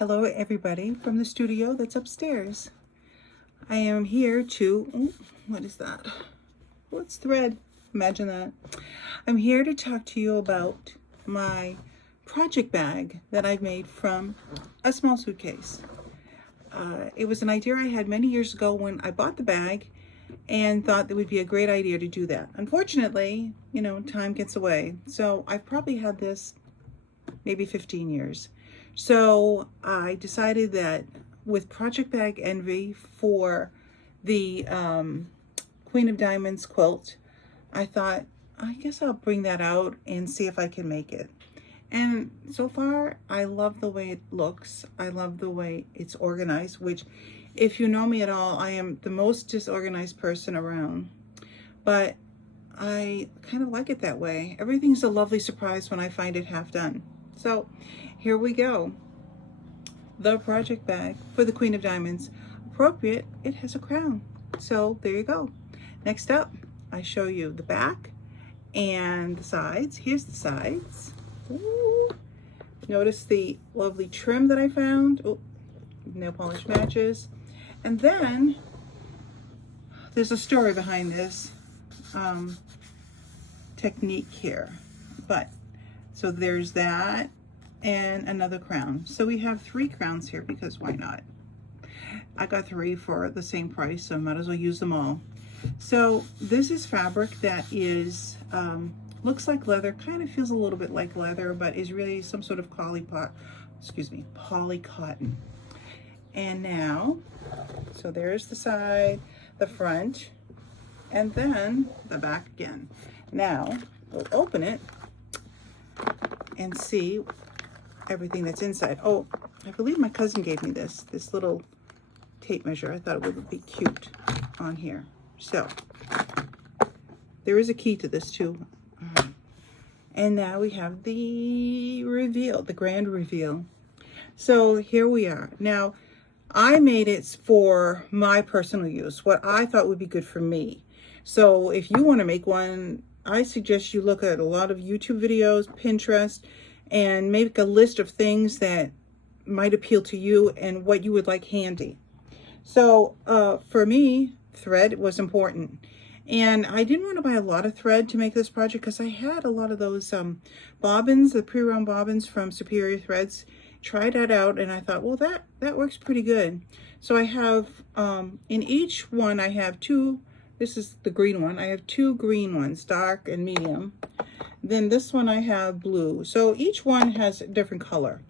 Hello everybody from the studio that's upstairs. I am here to, what is that? Oh, it's thread. Imagine that. I'm here to talk to you about my project bag that I've made from a small suitcase. It was an idea I had many years ago when I bought the bag and thought it would be a great idea to do that. Unfortunately, time gets away. So I've probably had this maybe 15 years. So I decided that with Project Bag Envy for the Queen of Diamonds quilt, I thought, I guess I'll bring that out and see if I can make it. And so far, I love the way it looks. I love the way it's organized, which if you know me at all, I am the most disorganized person around. But I kind of like it that way. Everything's a lovely surprise when I find it half done. So here we go. The project bag for the Queen of Diamonds. Appropriate, it has a crown. So there you go. Next up, I show you the back and the sides. Here's the sides. Ooh. Notice the lovely trim that I found. Oh, nail polish matches. And then there's a story behind this technique here. So there's that and another crown. So we have 3 crowns here because why not? I got 3 for the same price, so I might as well use them all. So this is fabric that is, looks like leather, kind of feels a little bit like leather, but is really some sort of poly cotton. And now, so there's the side, the front, and then the back again. Now, we'll open it and see everything that's inside. Oh, I believe my cousin gave me this little tape measure. I thought it would be cute on here. So there is a key to this too. And now we have the reveal, the grand reveal. So here we are. Now, I made it for my personal use, what I thought would be good for me. So if you want to make one, I suggest you look at a lot of YouTube videos, Pinterest, and make a list of things that might appeal to you and what you would like handy. So for me, thread was important. And I didn't want to buy a lot of thread to make this project because I had a lot of those bobbins, the pre-wound bobbins from Superior Threads. Tried that out and I thought, well, that works pretty good. So I have, in each one, I have 2. This is the green one. I have 2 green ones, dark and medium. Then this one I have blue. So each one has a different color.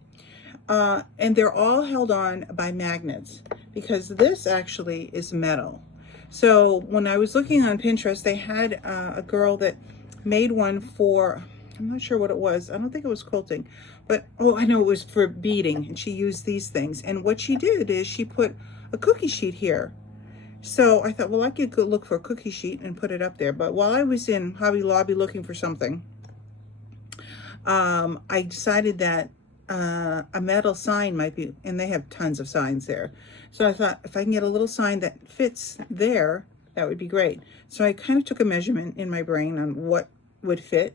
And they're all held on by magnets because this actually is metal. So when I was looking on Pinterest, they had a girl that made one for, I'm not sure what it was. I don't think it was quilting, but oh, I know it was for beading, and she used these things. And what she did is she put a cookie sheet here. So I thought, well, I could go look for a cookie sheet and put it up there. But while I was in Hobby Lobby looking for something, I decided that a metal sign might be, and they have tons of signs there. So I thought if I can get a little sign that fits there, that would be great. So I kind of took a measurement in my brain on what would fit.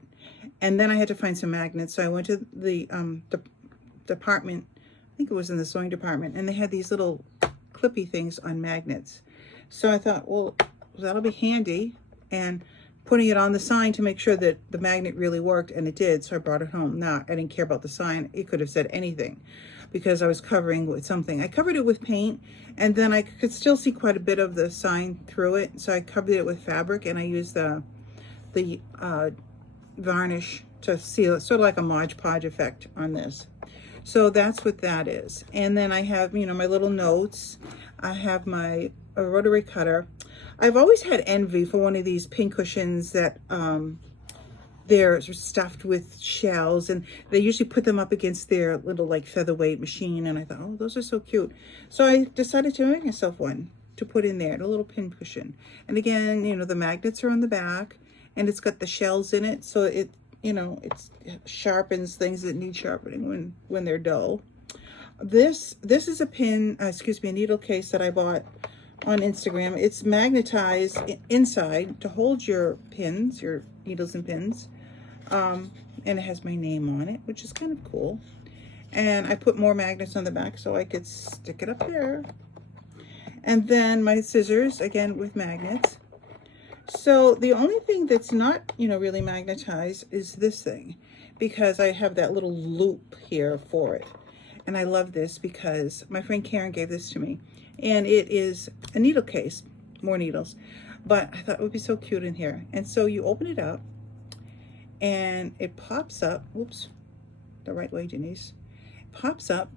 And then I had to find some magnets. So I went to the department, I think it was in the sewing department, and they had these little clippy things on magnets. So I thought, well, that'll be handy. And putting it on the sign to make sure that the magnet really worked, and it did. So I brought it home. Now, I didn't care about the sign. It could have said anything because I was covering with something. I covered it with paint, and then I could still see quite a bit of the sign through it. So I covered it with fabric, and I used the varnish to seal it, sort of like a Mod Podge effect on this. So that's what that is. And then I have, my little notes. I have my rotary cutter. I've always had envy for one of these pin cushions that they're stuffed with shells, and they usually put them up against their little like featherweight machine. And I thought, oh, those are so cute. So I decided to make myself one to put in there, a little pin cushion. And again, the magnets are on the back, and it's got the shells in it, so it sharpens things that need sharpening when they're dull. This is a a needle case that I bought on Instagram. It's magnetized inside to hold your pins, your needles and pins. And it has my name on it, which is kind of cool. And I put more magnets on the back so I could stick it up there. And then my scissors, again, with magnets. So the only thing that's not, you know, really magnetized is this thing, because I have that little loop here for it. And I love this because my friend Karen gave this to me. And it is a needle case, more needles. But I thought it would be so cute in here. And so you open it up and it pops up. Whoops, the right way, Denise. It pops up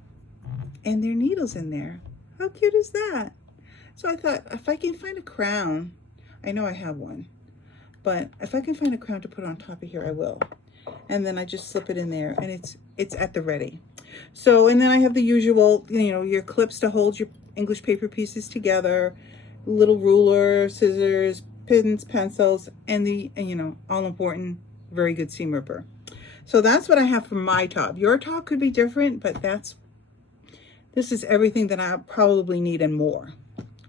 and there are needles in there. How cute is that? So I thought, if I can find a crown, I know I have one, but if I can find a crown to put on top of here, I will. And then I just slip it in there and it's at the ready. So, and then I have the usual, you know, your clips to hold your English paper pieces together, little ruler, scissors, pins, pencils, and the, you know, all important, very good seam ripper. So that's what I have for my top. Your top could be different, but this is everything that I probably need and more.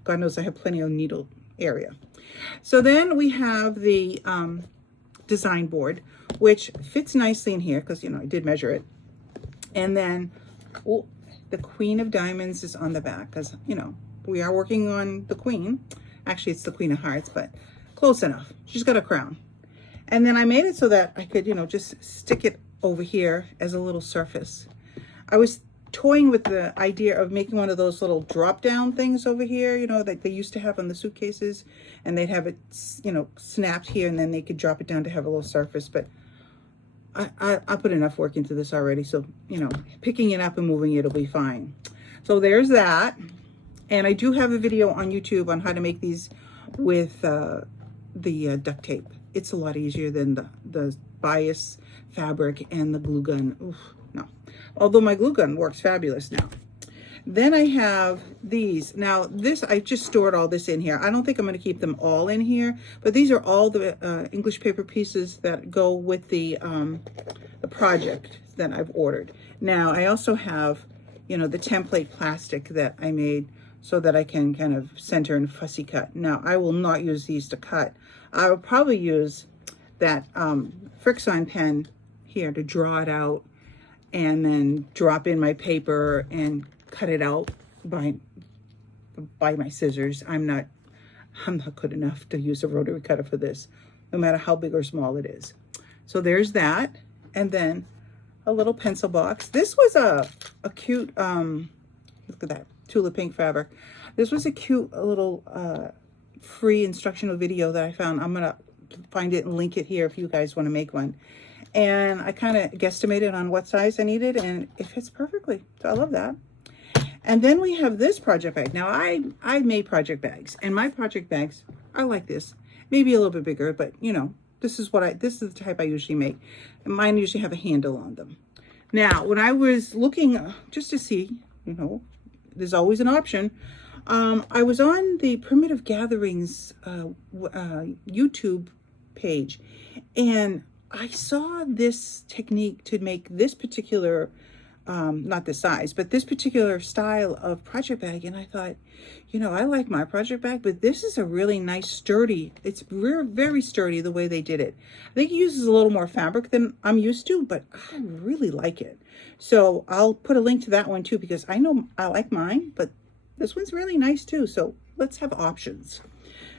God knows I have plenty of needle area. So then we have the design board, which fits nicely in here because, you know, I did measure it. And then the Queen of Diamonds is on the back because, you know, we are working on the Queen. Actually, it's the Queen of Hearts, but close enough. She's got a crown. And then I made it so that I could, you know, just stick it over here as a little surface. I was toying with the idea of making one of those little drop down things over here, you know, that they used to have on the suitcases, and they'd have it, you know, snapped here and then they could drop it down to have a little surface. But I put enough work into this already, so, you know, picking it up and moving it will be fine. So there's that. And I do have a video on YouTube on how to make these with the duct tape. It's a lot easier than the bias fabric and the glue gun. Oof, no. Although my glue gun works fabulous now. Then I have these. Now this, I just stored all this in here. I don't think I'm going to keep them all in here, but these are all the English paper pieces that go with the project that I've ordered. Now I also have, you know, the template plastic that I made so that I can kind of center and fussy cut. Now I will not use these to cut. I will probably use that Frixion pen here to draw it out and then drop in my paper and cut it out by my scissors. I'm not good enough to use a rotary cutter for this, no matter how big or small it is. So there's that. And then a little pencil box. This was a cute, look at that, tulip pink fabric. This was a cute little free instructional video that I found. I'm gonna find it and link it here if you guys want to make one. And I kind of guesstimated on what size I needed, and it fits perfectly. So I love that. And then we have this project bag. Now I made project bags, and my project bags are like this, maybe a little bit bigger, but you know, this is the type I usually make. And mine usually have a handle on them. Now, when I was looking just to see, you know, there's always an option. I was on the Primitive Gatherings YouTube page, and I saw this technique to make this particular, not the size, but this particular style of project bag. And I thought, you know, I like my project bag, but this is a really nice sturdy, it's very sturdy the way they did it. I think it uses a little more fabric than I'm used to, but I really like it. So I'll put a link to that one too, because I know I like mine, but this one's really nice too. So let's have options.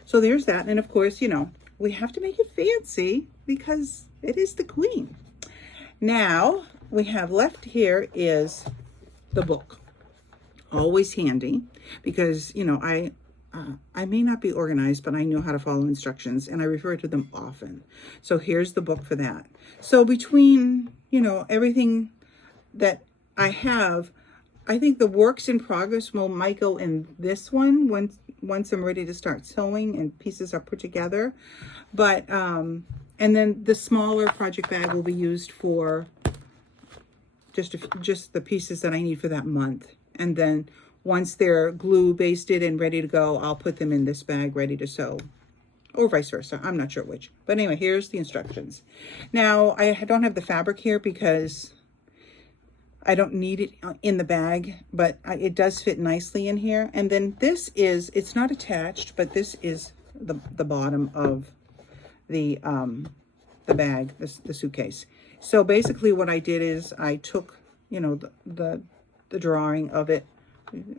So there's that. And of course, you know, we have to make it fancy because it is the Queen. Now we have left here is the book. Always handy because, you know, I may not be organized, but I know how to follow instructions and I refer to them often. So here's the book for that. So between, you know, everything that I have, I think the works in progress might go in this one once I'm ready to start sewing and pieces are put together. But and then the smaller project bag will be used for just the pieces that I need for that month. And then once they're glue basted and ready to go, I'll put them in this bag ready to sew, or vice versa. I'm not sure which. But anyway, here's the instructions. Now I don't have the fabric here because I don't need it in the bag, but it does fit nicely in here. And then this is, it's not attached, but this is the bottom of the bag, the suitcase. So basically what I did is I took you know, the drawing of it.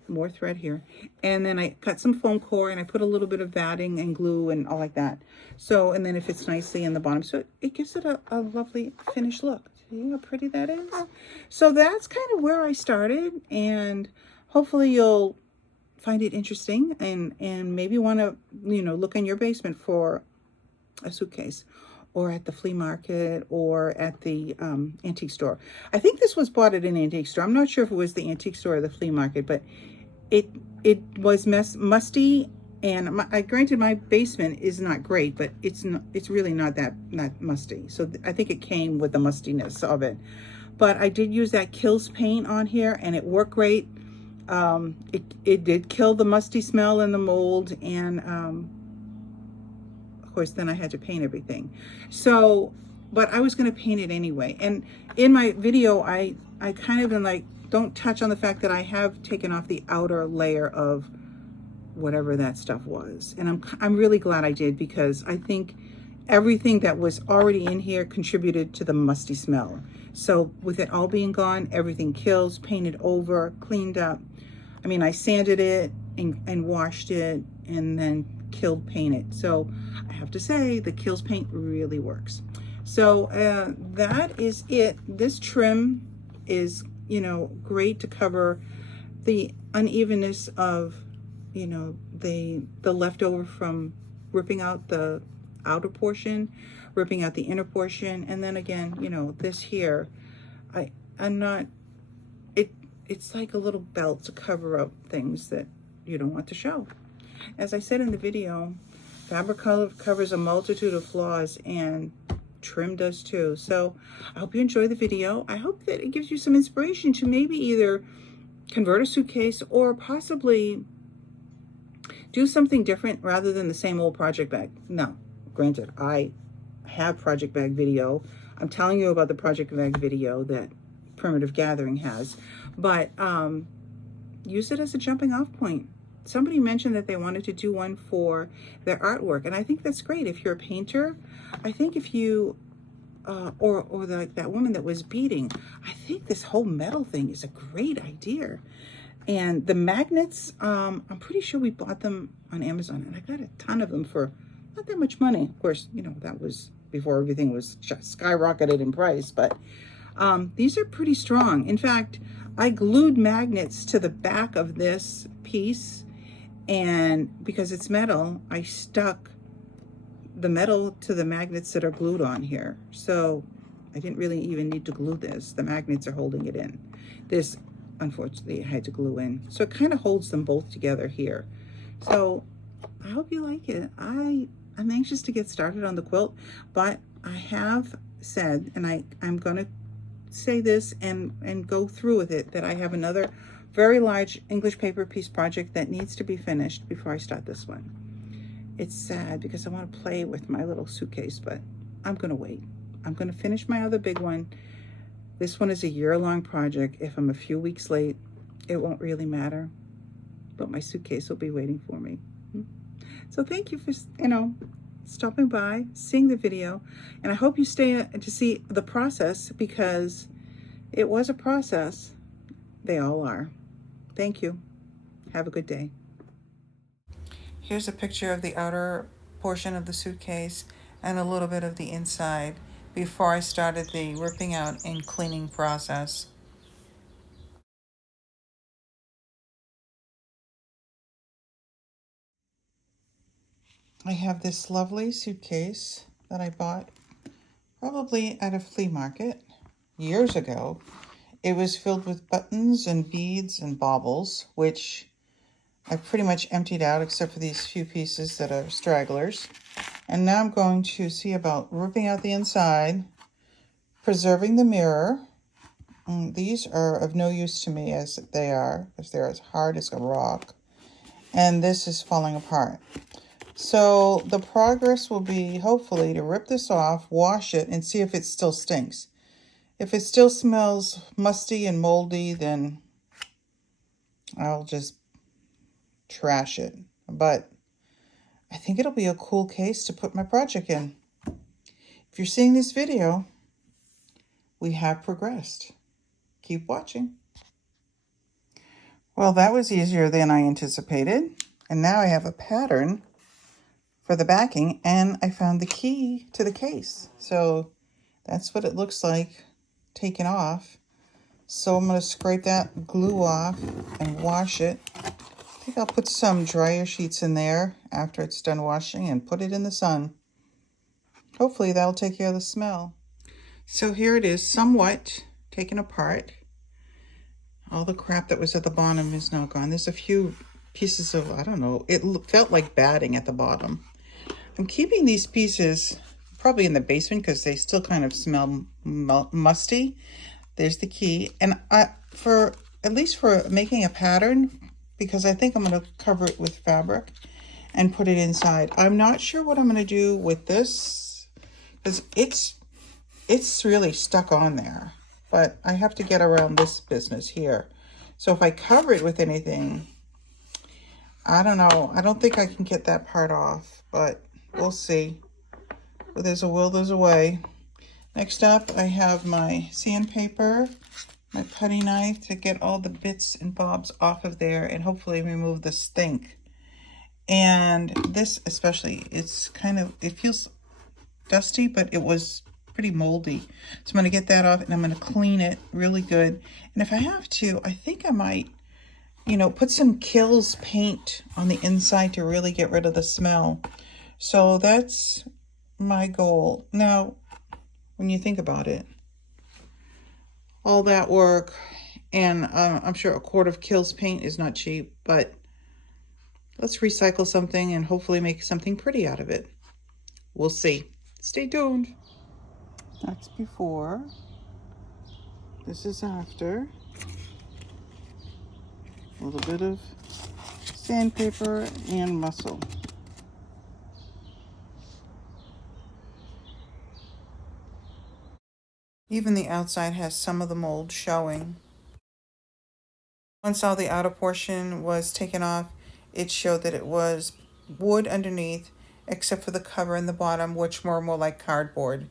More thread here. And then I cut some foam core and I put a little bit of batting and glue and all like that. So, and then it fits nicely in the bottom. So it gives it a lovely finished look. See how pretty that is? So that's kind of where I started, and hopefully you'll find it interesting and maybe want to, you know, look in your basement for a suitcase, or at the flea market, or at the antique store. I think this was bought at an antique store. I'm not sure if it was the antique store or the flea market, but it was musty. And granted, my basement is not great, but it's really not that musty. So I think it came with the mustiness of it. But I did use that Kills paint on here, and it worked great. It did kill the musty smell and the mold, and of course then I had to paint everything. So, but I was going to paint it anyway. And in my video, I kind of been like, don't touch on the fact that I have taken off the outer layer of whatever that stuff was. And I'm really glad I did, because I think everything that was already in here contributed to the musty smell. So with it all being gone, everything Kills, painted over, cleaned up. I mean, I sanded it and washed it, and then Killed painted. So I have to say the Kills paint really works. So that is it. This trim is, you know, great to cover the unevenness of, you know, the leftover from ripping out the outer portion, ripping out the inner portion. And then again, you know, this here, I'm not, it's like a little belt to cover up things that you don't want to show. As I said in the video, fabric covers a multitude of flaws, and trim does too. So I hope you enjoy the video. I hope that it gives you some inspiration to maybe either convert a suitcase, or possibly do something different rather than the same old project bag. Now, granted, I have project bag video. I'm telling you about the project bag video that Primitive Gathering has, but use it as a jumping off point. Somebody mentioned that they wanted to do one for their artwork, and I think that's great. If you're a painter, I think if you or that woman that was beading, I think this whole metal thing is a great idea. And the magnets, I'm pretty sure we bought them on Amazon, and I got a ton of them for not that much money. Of course, you know, that was before everything was just skyrocketed in price, but these are pretty strong. In fact, I glued magnets to the back of this piece, and because it's metal, I stuck the metal to the magnets that are glued on here. So I didn't really even need to glue this. The magnets are holding it in. This, unfortunately, I had to glue in. So it kind of holds them both together here. So I hope you like it. I'm anxious to get started on the quilt, but I have said, and I'm going to say this and go through with it, that I have another very large English paper piece project that needs to be finished before I start this one. It's sad because I want to play with my little suitcase, but I'm going to wait. I'm going to finish my other big one. This one is a year-long project. If I'm a few weeks late, it won't really matter, but my suitcase will be waiting for me. So thank you for, you know, stopping by, seeing the video, and I hope you stay to see the process, because it was a process. They all are. Thank you. Have a good day. Here's a picture of the outer portion of the suitcase and a little bit of the inside before I started the ripping out and cleaning process. I have this lovely suitcase that I bought probably at a flea market years ago. It was filled with buttons and beads and baubles, which I pretty much emptied out except for these few pieces that are stragglers. And now I'm going to see about ripping out the inside, preserving the mirror. These are of no use to me as they are, because they're as hard as a rock. And this is falling apart. So the progress will be, hopefully, to rip this off, wash it, and see if it still stinks. If it still smells musty and moldy, then I'll just trash it. But I think it'll be a cool case to put my project in. If you're seeing this video, we have progressed. Keep watching. Well, that was easier than I anticipated. And now I have a pattern for the backing, and I found the key to the case. So that's what it looks like taken off. So I'm going to scrape that glue off and wash it. I think I'll put some dryer sheets in there after it's done washing and put it in the sun. Hopefully that'll take care of the smell. So here it is, somewhat taken apart. All the crap that was at the bottom is now gone. There's a few pieces of, I don't know, it felt like batting at the bottom. I'm keeping these pieces probably in the basement because they still kind of smell musty. There's the key. And for at least for making a pattern, because I think I'm going to cover it with fabric and put it inside. I'm not sure what I'm going to do with this because it's really stuck on there. But I have to get around this business here. So if I cover it with anything, I don't know. I don't think I can get that part off, but we'll see. Where there's a will, there's a way. Next up, I have my sandpaper, my putty knife to get all the bits and bobs off of there and hopefully remove the stink. And this especially, it's kind of, it feels dusty, but it was pretty moldy. So I'm going to get that off and I'm going to clean it really good. And if I have to, I think I might, put some Kills paint on the inside to really get rid of the smell. So that's my goal. Now, when you think about it, all that work, and I'm sure a quart of Kills paint is not cheap, but let's recycle something and hopefully make something pretty out of it. We'll see. Stay tuned. That's before. This is after. A little bit of sandpaper and muscle. Even the outside has some of the mold showing. Once all the outer portion was taken off, it showed that it was wood underneath, except for the cover in the bottom, which were more like cardboard.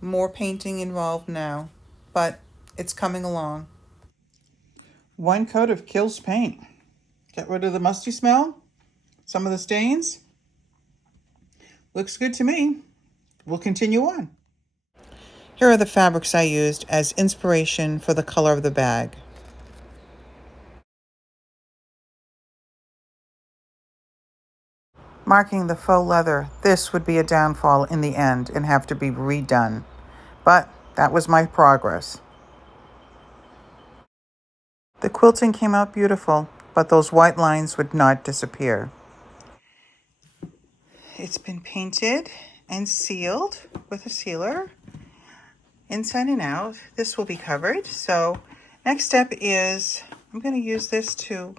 More painting involved now, but it's coming along. One coat of Kills paint. Get rid of the musty smell, some of the stains. Looks good to me. We'll continue on. Here are the fabrics I used as inspiration for the color of the bag. Marking the faux leather, this would be a downfall in the end and have to be redone. But that was my progress. The quilting came out beautiful, but those white lines would not disappear. It's been painted and sealed with a sealer, inside and out. This will be covered. So next step is I'm going to use this to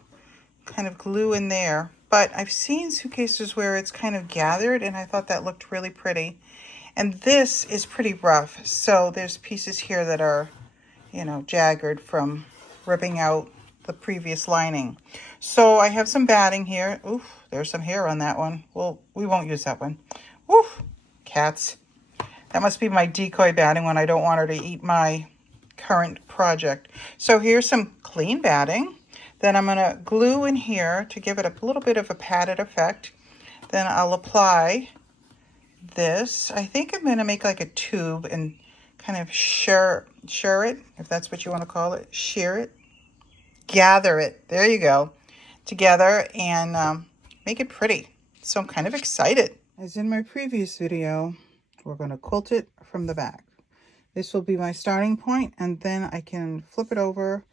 kind of glue in there. But I've seen suitcases where it's kind of gathered, and I thought that looked really pretty. And this is pretty rough. So there's pieces here that are, jagged from ripping out the previous lining. So I have some batting here. Oof, there's some hair on that one. Well, we won't use that one. Oof, cats. That must be my decoy batting when I don't want her to eat my current project. So here's some clean batting. Then I'm going to glue in here to give it a little bit of a padded effect. Then I'll apply this. I think I'm going to make like a tube and kind of shear it, if that's what you want to call it. Shear it. Gather it. There you go. Together and make it pretty. So I'm kind of excited. As in my previous video, we're going to quilt it from the back. This will be my starting point, and then I can flip it over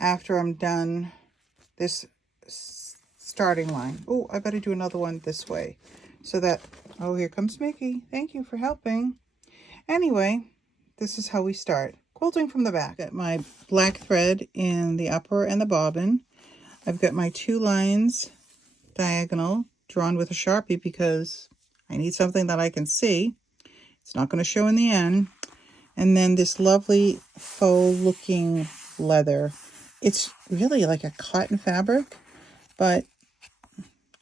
after I'm done this starting line. Oh, I better do another one this way so that, oh, here comes Mickey. Thank you for helping. Anyway, this is how we start. Quilting from the back. Got my black thread in the upper and the bobbin. I've got my 2 lines diagonal drawn with a Sharpie because I need something that I can see. It's not going to show in the end. And then this lovely faux looking leather. It's really like a cotton fabric, but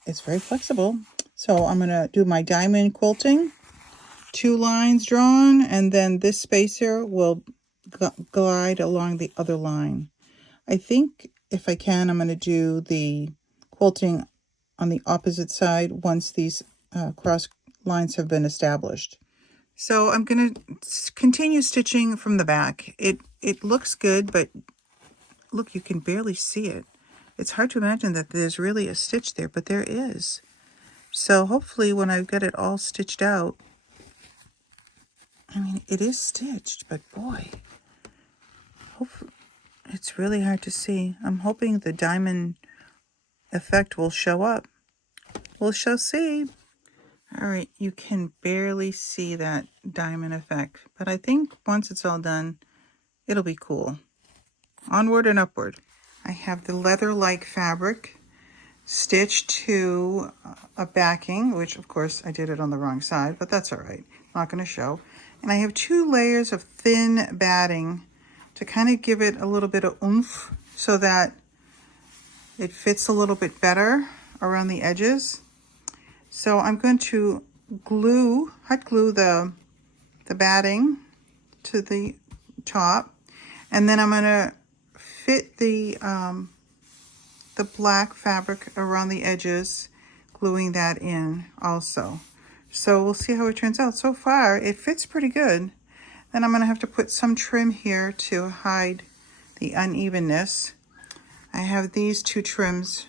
it's very flexible. So I'm going to do my diamond quilting, 2 lines drawn, and then this spacer will glide along the other line. I think if I can, I'm going to do the quilting on the opposite side once these cross lines have been established. So I'm going to continue stitching from the back. It looks good, but look, you can barely see it. It's hard to imagine that there's really a stitch there, but there is. So hopefully when I get it all stitched out, I mean, it is stitched, but boy, hopefully it's really hard to see. I'm hoping the diamond effect will show up. We shall see. All right, you can barely see that diamond effect, but I think once it's all done, it'll be cool. Onward and upward. I have the leather-like fabric stitched to a backing, which of course I did it on the wrong side, but that's all right. Not going to show. And I have 2 layers of thin batting to kind of give it a little bit of oomph so that it fits a little bit better around the edges. So I'm going to hot glue the batting to the top, and then I'm going to fit the black fabric around the edges, gluing that in also. So we'll see how it turns out. So far, it fits pretty good. Then I'm going to have to put some trim here to hide the unevenness. I have these 2 trims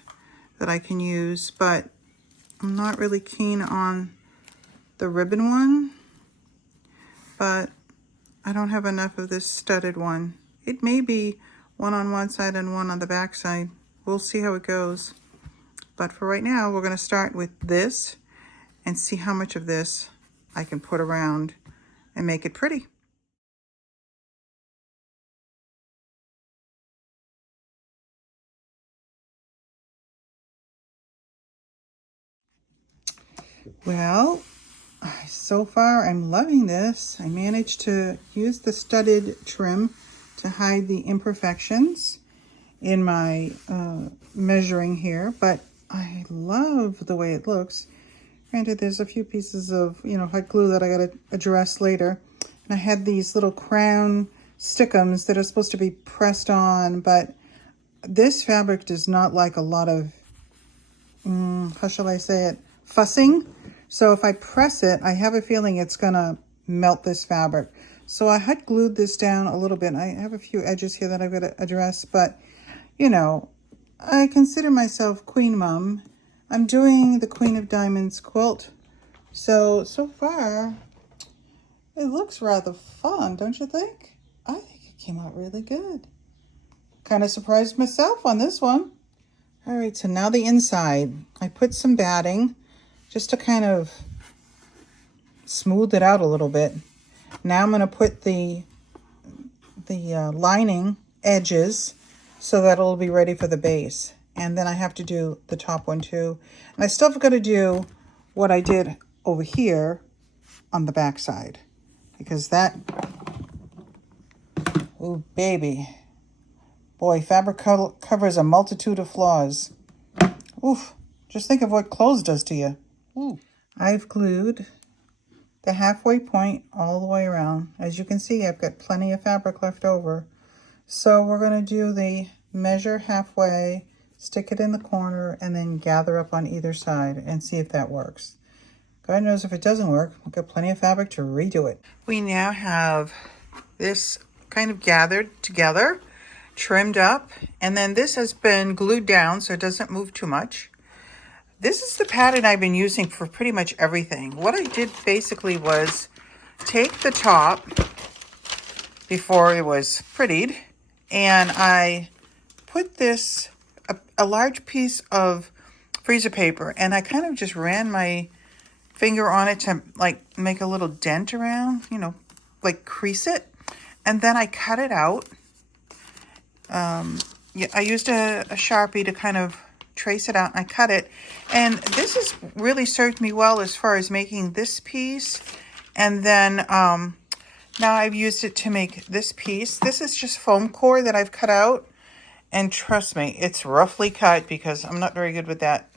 that I can use, but I'm not really keen on the ribbon one, but I don't have enough of this studded one. It may be one on one side and one on the back side. We'll see how it goes. But for right now, we're going to start with this and see how much of this I can put around and make it pretty. Well, so far I'm loving this. I managed to use the studded trim to hide the imperfections in my measuring here, but I love the way it looks. Granted, there's a few pieces of, hot glue that I got to address later. And I had these little crown stickums that are supposed to be pressed on, but this fabric does not like a lot of, how shall I say it, fussing. So if I press it, I have a feeling it's gonna melt this fabric. So I hot glued this down a little bit. I have a few edges here that I've got to address, but I consider myself Queen Mom. I'm doing the Queen of Diamonds quilt. So far, it looks rather fun, don't you think? I think it came out really good. Kind of surprised myself on this one. All right, so now the inside. I put some batting just to kind of smooth it out a little bit. Now I'm going to put the lining edges so that it'll be ready for the base. And then I have to do the top one too. And I still have got to do what I did over here on the back side, because that, oh baby, boy, fabric covers a multitude of flaws. Oof, just think of what clothes does to you. Ooh. I've glued the halfway point all the way around. As you can see, I've got plenty of fabric left over. So we're going to do the measure halfway, stick it in the corner, and then gather up on either side and see if that works. God knows if it doesn't work, we've got plenty of fabric to redo it. We now have this kind of gathered together, trimmed up, and then this has been glued down so it doesn't move too much. This is the pattern I've been using for pretty much everything. What I did basically was take the top before it was prettied, and I put this, a large piece of freezer paper, and I kind of just ran my finger on it to like make a little dent around, like crease it. And then I cut it out. I used a Sharpie to kind of trace it out, and I cut it. And this has really served me well as far as making this piece. And then now I've used it to make this piece. This is just foam core that I've cut out. And trust me, it's roughly cut because I'm not very good with that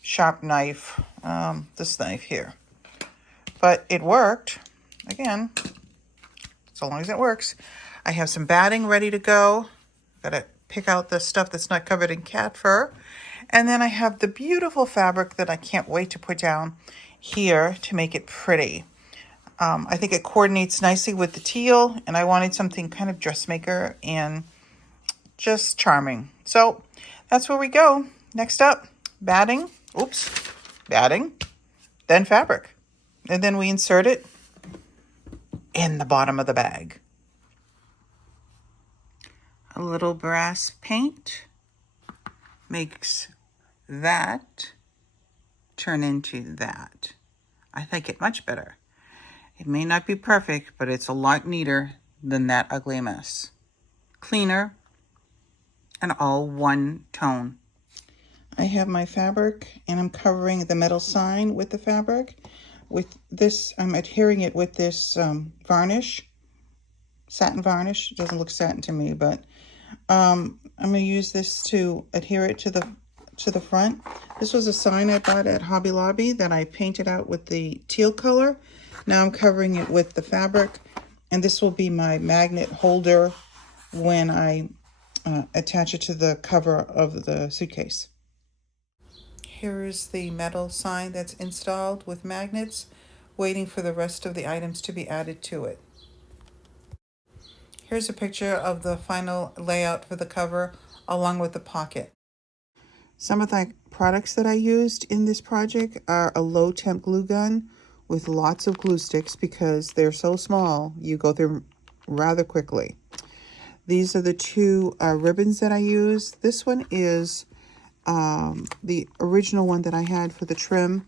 sharp knife, this knife here. But it worked. Again, so long as it works. I have some batting ready to go. Gotta pick out the stuff that's not covered in cat fur. And then I have the beautiful fabric that I can't wait to put down here to make it pretty. I think it coordinates nicely with the teal, and I wanted something kind of dressmaker and just charming. So that's where we go. Next up, batting. Oops, batting, then fabric. And then we insert it in the bottom of the bag. A little brass paint makes that turn into that. I think it much better. It may not be perfect, but it's a lot neater than that ugly mess. Cleaner and all one tone. I have my fabric and I'm covering the metal sign with the fabric. With this, I'm adhering it with this varnish, satin varnish. It doesn't look satin to me, but I'm going to use this to adhere it to the front. This was a sign I bought at Hobby Lobby that I painted out with the teal color. Now I'm covering it with the fabric, and this will be my magnet holder when I attach it to the cover of the suitcase. Here is the metal sign that's installed with magnets, waiting for the rest of the items to be added to it. Here's a picture of the final layout for the cover along with the pocket. Some of the products that I used in this project are a low temp glue gun with lots of glue sticks because they're so small, you go through rather quickly. These are the two ribbons that I used. This one is the original one that I had for the trim,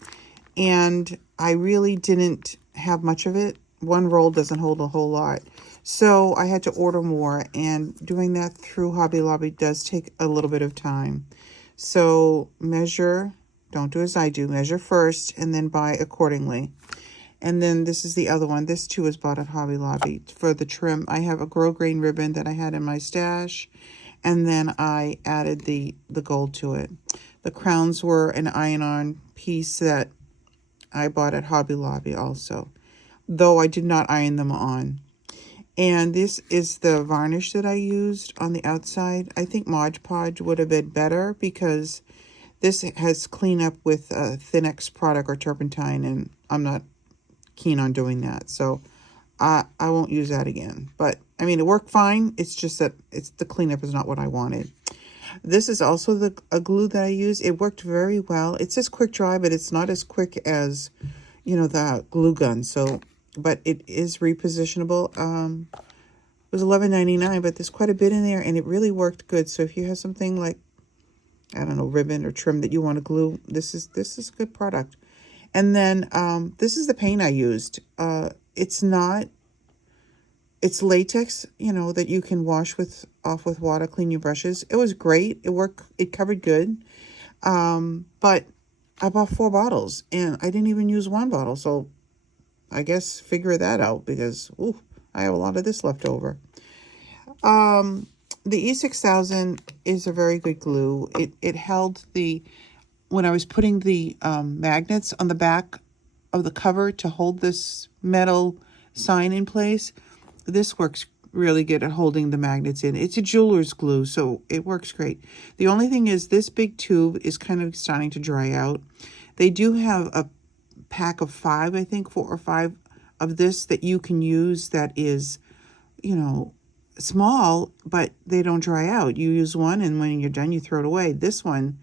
and I really didn't have much of it. One roll doesn't hold a whole lot. So I had to order more, and doing that through Hobby Lobby does take a little bit of time. So measure, don't do as I do, measure first and then buy accordingly. And then this is the other one. This too was bought at Hobby Lobby for the trim. I have a grosgrain ribbon that I had in my stash, and then I added the gold to it. The crowns were an iron-on piece that I bought at Hobby Lobby also, though I did not iron them on. And this is the varnish that I used on the outside. I think Mod Podge would have been better because this has clean up with Thin-X product or turpentine, and I'm not keen on doing that. So I won't use that again. But, I mean, it worked fine. It's just that the cleanup is not what I wanted. This is also a glue that I use. It worked very well. It says quick dry, but it's not as quick as, the glue gun. So, but it is repositionable. It was $11.99, but there's quite a bit in there, and it really worked good. So if you have something like, I don't know, ribbon or trim that you want to glue, this is a good product. And then this is the paint I used. It's latex, that you can wash off with water, clean your brushes. It was great. It worked. It covered good. But I bought 4 bottles, and I didn't even use 1 bottle. So I guess figure that out because, I have a lot of this left over. The E6000 is a very good glue. It held when I was putting the magnets on the back of the cover to hold this metal sign in place, this works really good at holding the magnets in. It's a jeweler's glue, so it works great. The only thing is this big tube is kind of starting to dry out. They do have a pack of 5, I think, 4 or 5 of this that you can use that is, small, but they don't dry out. You use one, and when you're done, you throw it away. This one,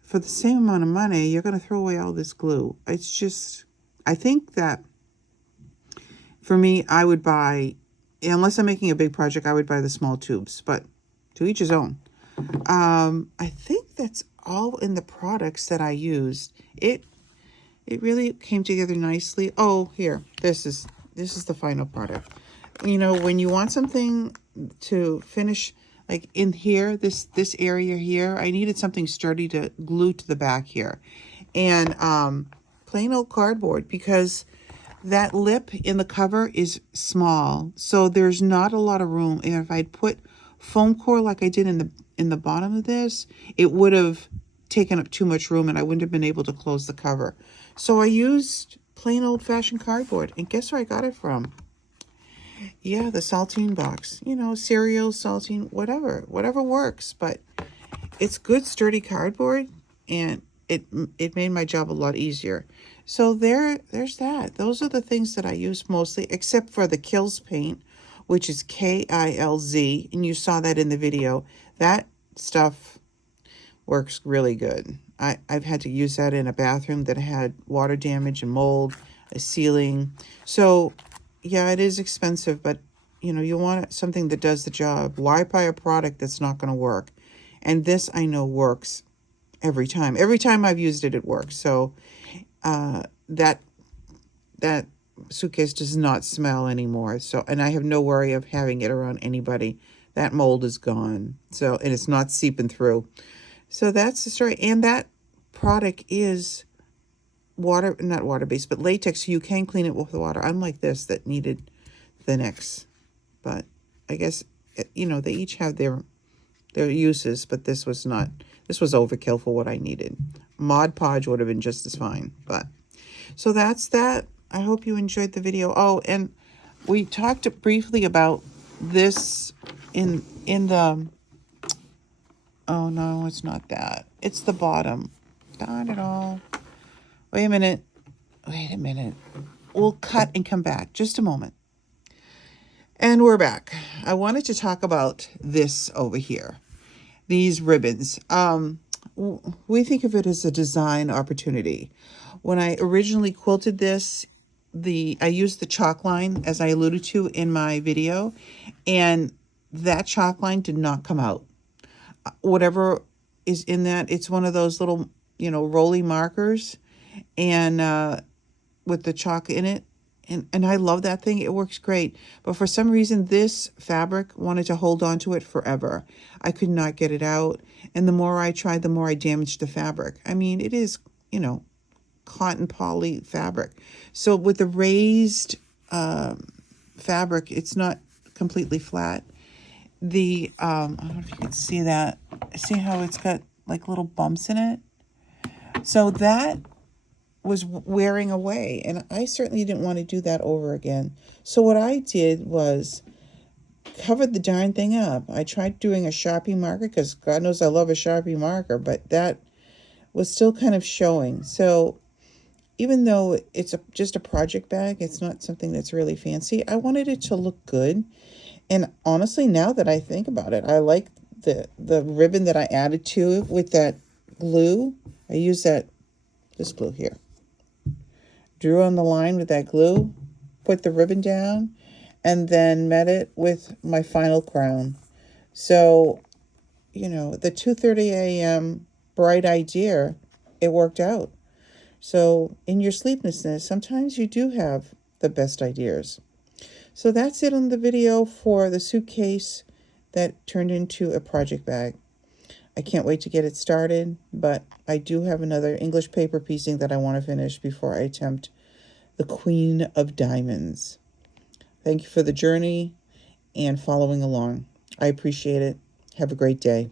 for the same amount of money, you're going to throw away all this glue. It's just, I think that for me, I would buy, unless I'm making a big project, I would buy the small tubes, but to each his own. I think that's all in the products that I used. It really came together nicely. Oh, here, this is the final product. When you want something to finish, like in here, this area here, I needed something sturdy to glue to the back here. And plain old cardboard, because that lip in the cover is small, so there's not a lot of room. And if I'd put foam core like I did in the bottom of this, it would have taken up too much room and I wouldn't have been able to close the cover. So I used plain old-fashioned cardboard, and guess where I got it from? Yeah, the saltine box. You know, cereal, saltine, whatever works. But it's good, sturdy cardboard, and it made my job a lot easier. So there's that. Those are the things that I use mostly, except for the Kills paint, which is Kilz, and you saw that in the video. That stuff works really good. I've had to use that in a bathroom that had water damage and mold, a ceiling. So, yeah, it is expensive, but, you know, you want something that does the job. Why buy a product that's not going to work? And this, I know, works every time. Every time I've used it, it works. So, that suitcase does not smell anymore. So, and I have no worry of having it around anybody. That mold is gone. So, and it's not seeping through. So that's the story. And that product is not water-based, but latex. So you can clean it with water. Unlike this that needed Thinx. But I guess, you know, they each have their uses, but this was not. This was overkill for what I needed. Mod Podge would have been just as fine. But so that's that. I hope you enjoyed the video. Oh, and we talked briefly about this in the... Oh, no, it's not that. It's the bottom. Darn it all. Wait a minute. We'll cut and come back. Just a moment. And we're back. I wanted to talk about this over here. These ribbons. We think of it as a design opportunity. When I originally quilted this, I used the chalk line, as I alluded to in my video, and that chalk line did not come out. Whatever is in that, it's one of those little, you know, rolly markers, and with the chalk in it, and I love that thing. It works great, but for some reason this fabric wanted to hold on to it forever. I could not get it out, and the more I tried, the more I damaged the fabric. I mean, it is, you know, cotton poly fabric, so with the raised fabric, it's not completely flat. I don't know if you can see that. See how it's got like little bumps in it? So that was wearing away, and I certainly didn't want to do that over again. So what I did was covered the darn thing up. I tried doing a Sharpie marker, because God knows I love a Sharpie marker, but that was still kind of showing. So even though it's just a project bag, it's not something that's really fancy, I wanted it to look good. And honestly, now that I think about it, I like the ribbon that I added to it with that glue. I used this glue here. Drew on the line with that glue, put the ribbon down, and then met it with my final crown. So, you know, the 2:30 a.m. bright idea, it worked out. So in your sleeplessness, sometimes you do have the best ideas. So that's it on the video for the suitcase that turned into a project bag. I can't wait to get it started, but I do have another English paper piecing that I want to finish before I attempt the Queen of Diamonds. Thank you for the journey and following along. I appreciate it. Have a great day.